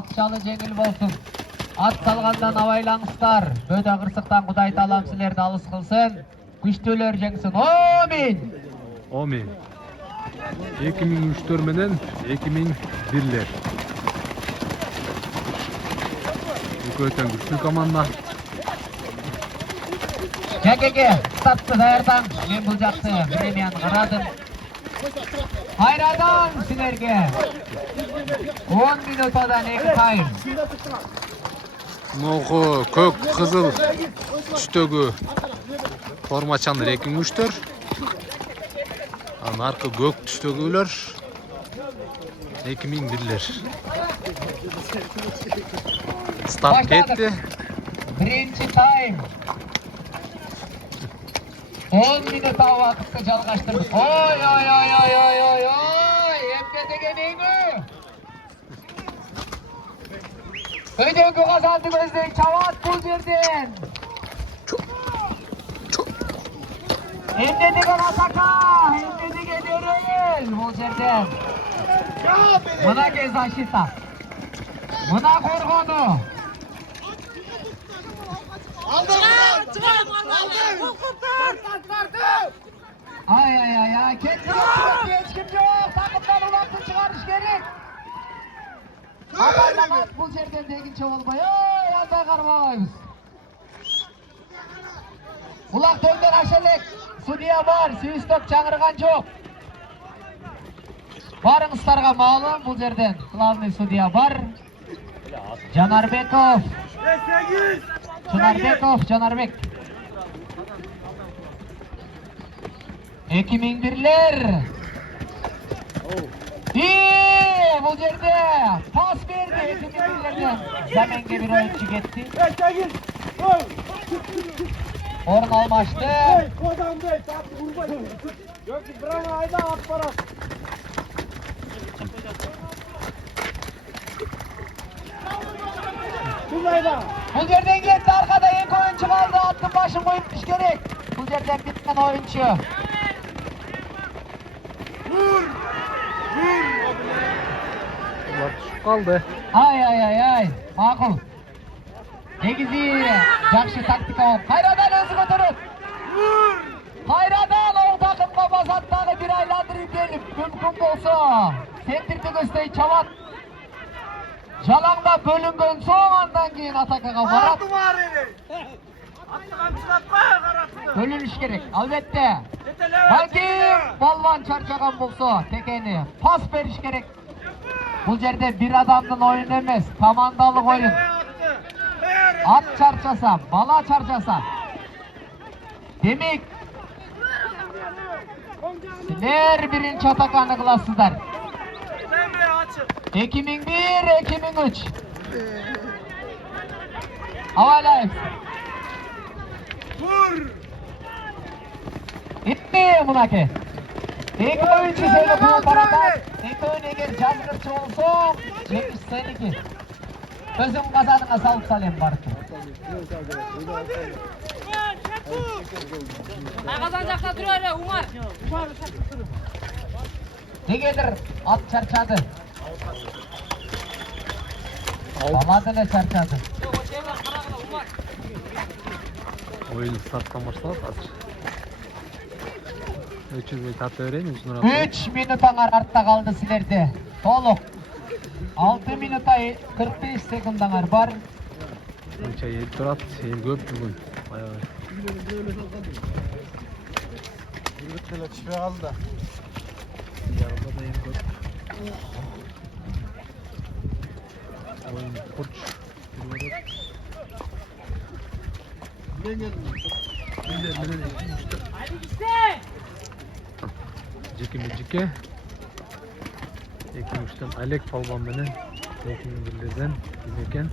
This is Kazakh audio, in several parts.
атшалы жеңіл болсын. Ат салғандан абайлаңыздар. Бөді қырсықтан Құдай талам сілерді алыс қылсын. Күштөлер жеңсін. Омин! Омин. 2003 менен 2001-лер. Өтен күштүү команда. Жәкеге статты даярдаң. Мен бұл жақты премияны қарадым. Қайрадан сілерге 10 минутадан 2 тайм. Ноғы көк қызыл түстөгү формачандар 2003-төр. Арқы көк түстөгүлөр 2001-лер. Старт кетті. Birinci тайм. 10 minut vaqtda жалғаштырдық. Ой. Ембетеге меңі. Өйденгі қазанды көзден чават бұл жерден. Ембетеген атака. Ембетеген өрел бұл жерден. Мұна кез ашита. Мұна қорғону. Ay, kettirip ешкім жоқ. Тақымдан ұлақты шығарыш керек. Абайламас бұл жерден дегенше болмай. Андай қармаймыз. Ұлақ төнген ашелек. Судья бар, сүйістік жаңырған жоқ. Барыңыздарға малым бұл жерден. Главный судья бар. Жанарбеков. Жанарбек. 2001-лер. Бұл жерде пас берді 2001-лерден. Заменге бір ойыншы кетті. Орын алмашты. Бұл жерден кетті, арқада 2 ойыншы қалды. Аттың башын қойып түш керек. Бұл жерден біткен ойыншы. Түсіп қалды. Ай, мақұл. Негізі жақшы тактика ол. Қайрадан өзі көтеріп. Қайрадан ол тақымға басаттағы бір айландырып келіп, мүмкін болса. Сентерді көстей чават. Жалаңда бөлінген соң андан кейін атакаға барат. Бөлініш керек, албетте. Балки балван чарчаған болса, текені пас беріш керек. Бұл жерде бір адамдың ойын емес, командалық ойын. Ат чарчаса, бала чарчаса. Демек, сілер бірінші атаканы қыласыздар. 2001-2003. Авайлайық. İtti Munake. İlk oyuncu söyle bu parada. İlk oyun eğer жазғырчы olsun, жеңіс seniki. Өзің қазаныңа салып салем барып. Қазан жақта тұрар, Умар. Негедір ат чарчады. Баладыны чарчады. Oyun starttan başladı hazır. 300 tartı öğrenin uzun 3 minut артта қалды сілерде. Толық. 6 минута 45 секундаңар бар. Қанша ел тұрады, ел көп бүгін. Түспей қалды. Ялда да ел көп. Oyun kurç. Жеке 2003-тен Олег Палван менен 2001-лерден Димекен.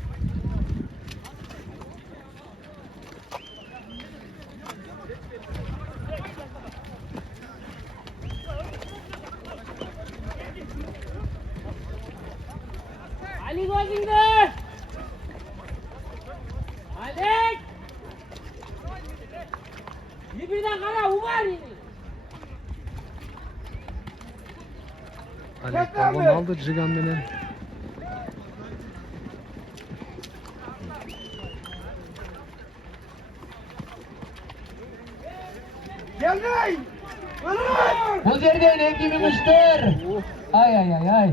Ali gözünde. Alek. Birden kara Umar yine. Олег Палван алды Жиган менен. Бұл жерден 2000 үштер. Ай.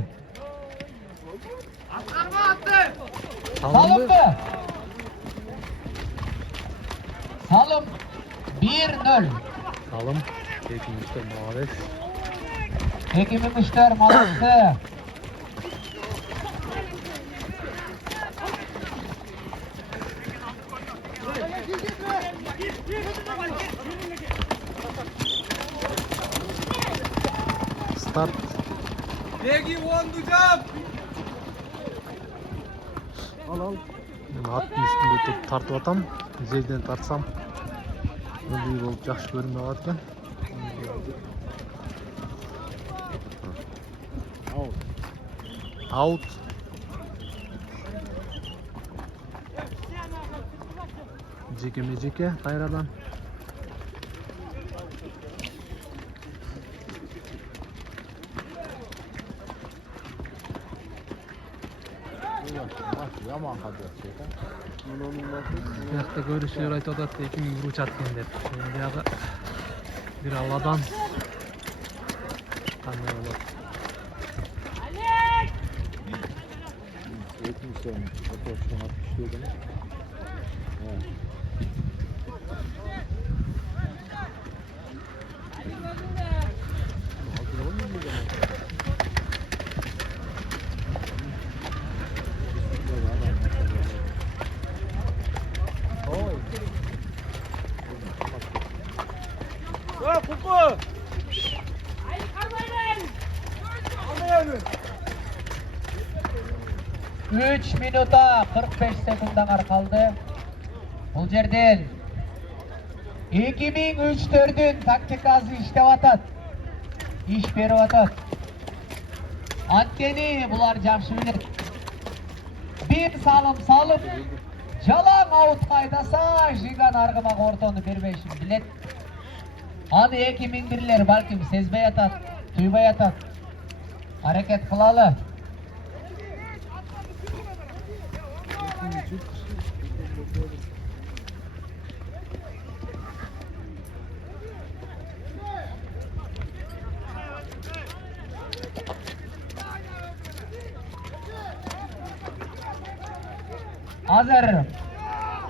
Салымды. Салым 1-0. Салым. 2-0 молодец. 2000 үштер молодцы. Старт. Регионду жап! Ал. Мен аттың үстінде тұрып тартып атам. Жерден тартсам өлі болып жақсы көрінмей қалады екен. Аут. Жеке қайрадан. Бұяқта көрушілер айтып отады 2000 бұруч аткен деп. Бұяғы бір алладан қандай болады. Алек! Ali gözünde. Ali karmayın. 3 minuta 45 sekundаңар қалды. Бұл жерден 2003-төрдің тактикасы іштеп атат. Іш беріп атат. Анткени бұлар жақсы білет. Bir салым салып, жалаң аутқа айдаса, жиған арғымақ ортоны бербейшін білет. Аны 2000-дірлер балким сезбей атат, түйбей атат. Hareket қылалы. Азыр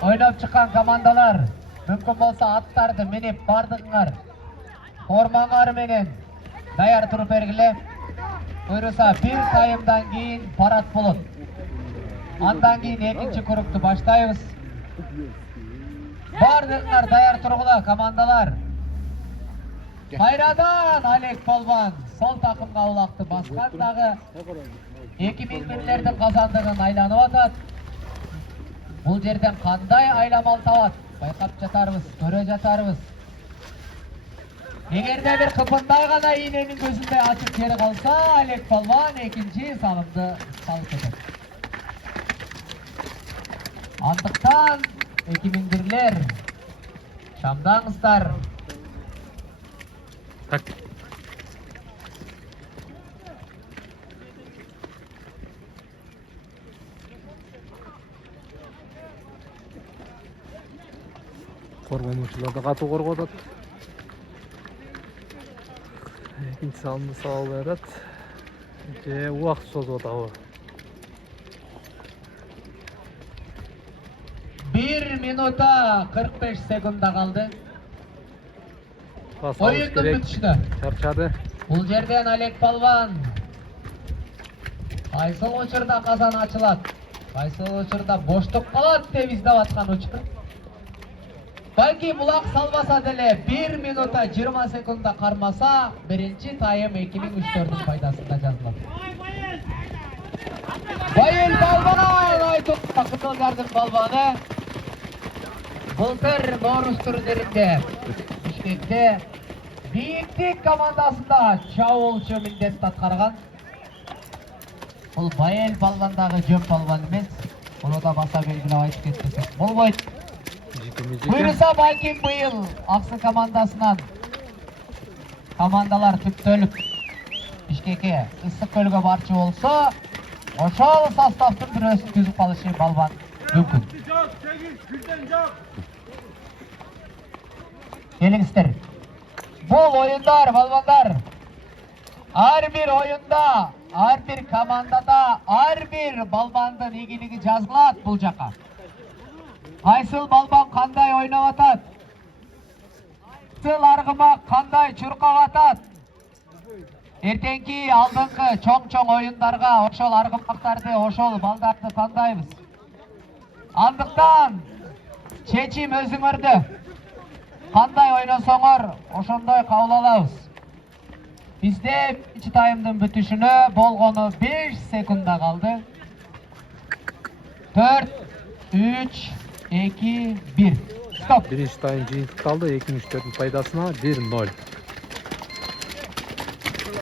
ойнап шыққан командалар мүмкін болса аттарды менеп бардыңар. Формаңар менен даяр тұрып бергіле. Бұйырса bir тайымдан кейін парад болып. Андан кейін екінші күрікті баштайбыз. Бардыңар даяр тұрғыла командалар. Қайрадан Алек Полван сол тақымға улақты басқандағы 2000-лердің қазандығын айланып атат. Бұл жерден қандай айламал табат? Байқап жатарбыз, көре жатарбыз. Егерде бір қыпындай ғана иненің көзінде ашып кері қалса, Алек Полван екінші салымды салып кетеді. Андықтан 2000-лер шамдаңыздар. Так. Қорғанушыларды қату қорғатады. Екінші салымды салып береді. Уақыт созып отауы. 1 минута 45 секунда қалды. Ойынның бүтішті. Чарчады. Бұл жерден Алек Полван. Қайсыл ұшырда қазан açылады. Қайсыл ұшырда боштық қалады деп издап атқан ұшқыр. Балки бұлақ салбаса деле 1 минута 20 секунда қармаса, бірінші тайым 2003-төрдің пайдасында жазылады. Байыл балбана, айтып Қытылдардың балбаны. Былтыр Наурыз турнирінде Бішкекте биіктік командасында чауылшы міндетті атқарған. Бұл Байыл балбандағы жөн балбан емес. Оны да баса белгілі айтып кетпесек. Бұл бойт. Бұйырса балким бұйыл Ақсы командасынан командалар түптөліп Бішкекке ыстық көлге барчы болса, ошол составтың бір өсін түзіп қалышы балбан мүмкін. Келіңіздер. Бұл ойындар, балбандар, әрбір ойында, әрбір командада, әрбір балбандың игілігі жазылады бұл жаққа. Қайсыл балбан қандай ойнап атат? Қайсыл арғымақ қандай чұрқап атат? Ертеңки алдыңғы чоң-чоң ойындарға ошол арғымақтарды, ошол балдарды тандайбыз. Андықтан чечим өзүңөрдө. Қандай ойносоңор, ошондой кабыл алабыз. Бизде биринчи таймдын бүтүшүнө болгону 5 секунда калды. 4, 3, 2, 1. Стоп. Биринчи тайм жыйынтыкталды. 2-3-4 пайдасына 1-0.